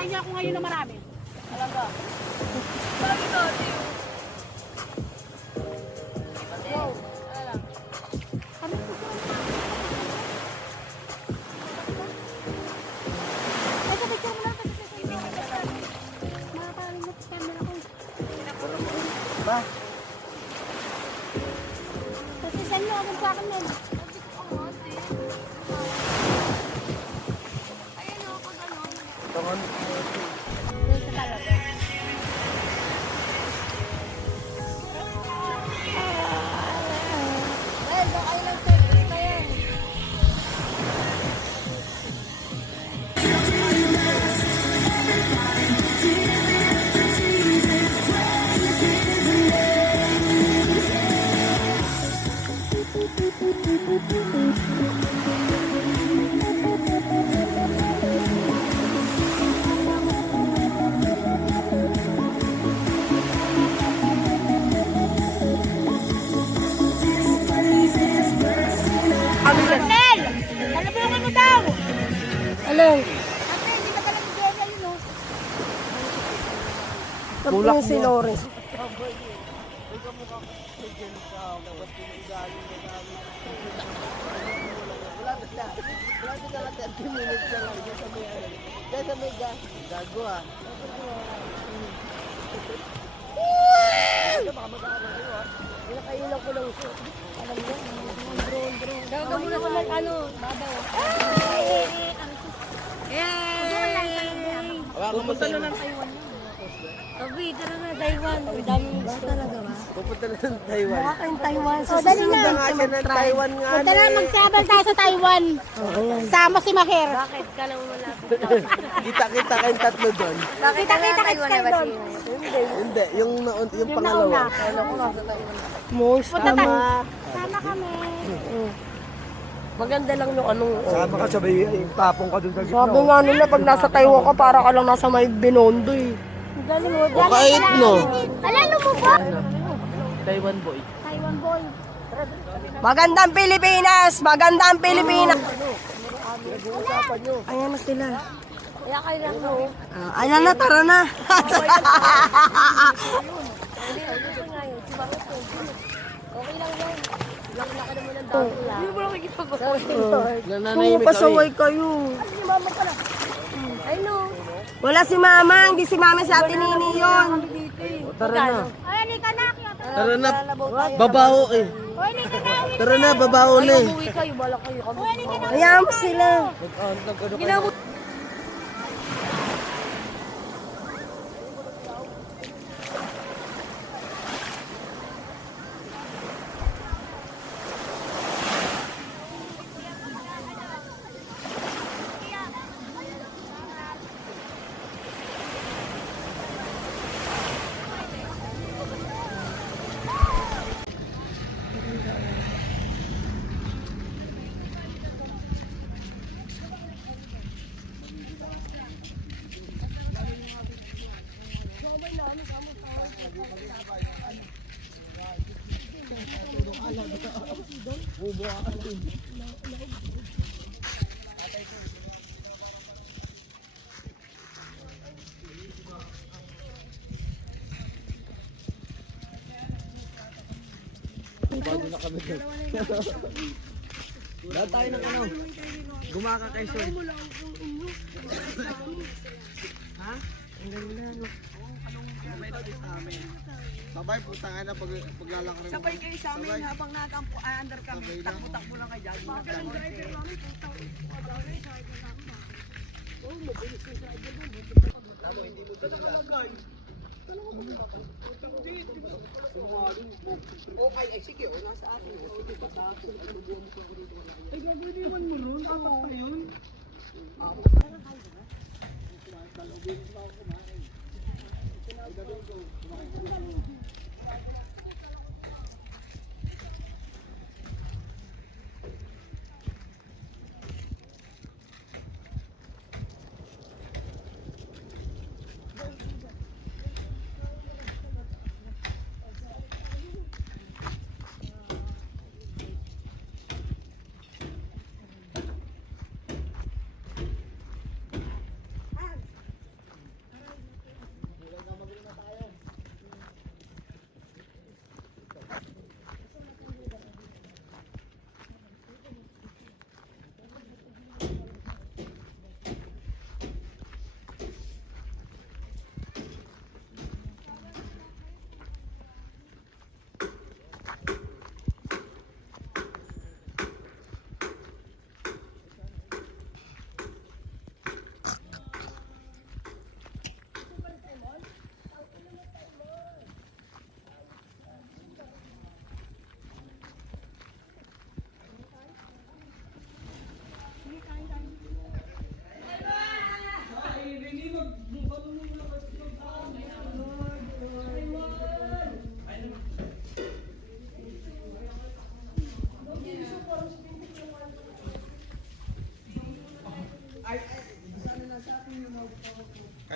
Kaya niya ako ngayon na marami. Talaga. Lagi dati. Wow. Ano lang. Kami po po. Ay, sa picture mo lang kasi sa makakalimot sa camera ko. Ba? Kasi saan mo ako sa akin nun? Ayan o, pag ano. Tangan. Doon sa talaga. Well, doon kayo ng service na yan. Nel! Talabungan mo daw! Alin? Ate, hindi ka talaga gaya yun, no? Tulak Si mo. Lawrence. Wala din ka 30 minutes na lang. Diyan sa may ano. Diyan sa may gago ah. Baka mag-aaral kayo ah. Pinakailan ko lang siya. Alam mo, drone. Daw muna sa mga ano, babaw. Pupunta na lang. Sabi, tara na, Taiwan. Ang daming gusto. Talaga ba? Pupunta na ng Taiwan. Baka kayong Taiwan. Oh, dali Sunod na. na nga siya ng Taiwan nga. Punta na, mag-travel tayo sa Taiwan. Sama si Maher. Bakit ka lang malapit? Kita-kita kayong tatlo doon. Bakit Kita-kita kayo doon. Hindi, yung Yung pangalawa. nauna. Most Punta tayo. Sama kami. Maganda lang yung anong... Sama ka sabay, tapong ka dun sa gitna. Sabi nga nila, pag nasa Taiwan ka, para ka lang nasa may Binondo eh. Ang galing mo. O kahit no. Alala mo ba? Taiwan boy. Taiwan boy. Magandang Pilipinas! Magandang Pilipinas! Ayan na sila. Kaya kayo lang no? Ayan na, tara na. Okay lang yan. Laki-laki naman ang dami lang. Hindi mo lang makikita Nananahimik pasaway kayo. Ay no. Wala si Mama, hindi si Mama sa atin nini yun. Tara na. Ay, halika na. Kyoto. Tara na. Babaho eh. O, halika na. Tara na, babaho na eh. Uwi kayo, bala kayo. O, halika na. Hayaan mo sila. Dahil tayo ng ano. Gumaka kay Sol. Ha? Ang ganda no. Sabay putang ina paglalakad. Sabay kayo sa amin habang under kami. Takbo-takbo lang kayo dyan. Okay, ay sige, o nasa atin. Sige, basta ako. Ay, gagawin naman mo ron. Apat pa yun.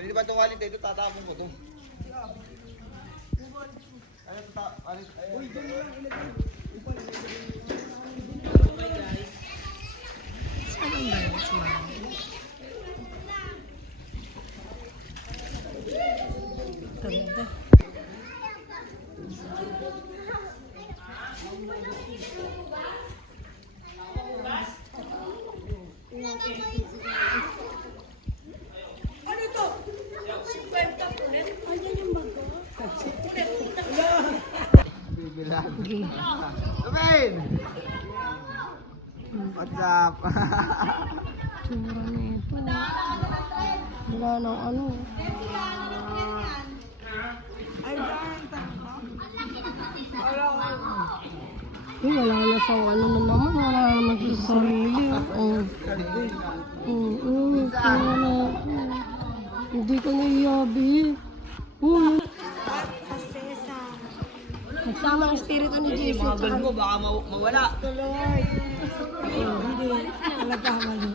Ano ba itong wallet ito? Tatapon ko ito. Ano ito? Uy, doon lang ilagay. Bibilang. Ruben! What's up? Tsura nito. Wala nang ano. Wala na sa ano na naman. Wala na naman sa sarili. Hindi ka naiyabi. Nagsama ang espiritu ni Jesus. Mga ganun mo, baka mawala. Hindi. Talaga mali.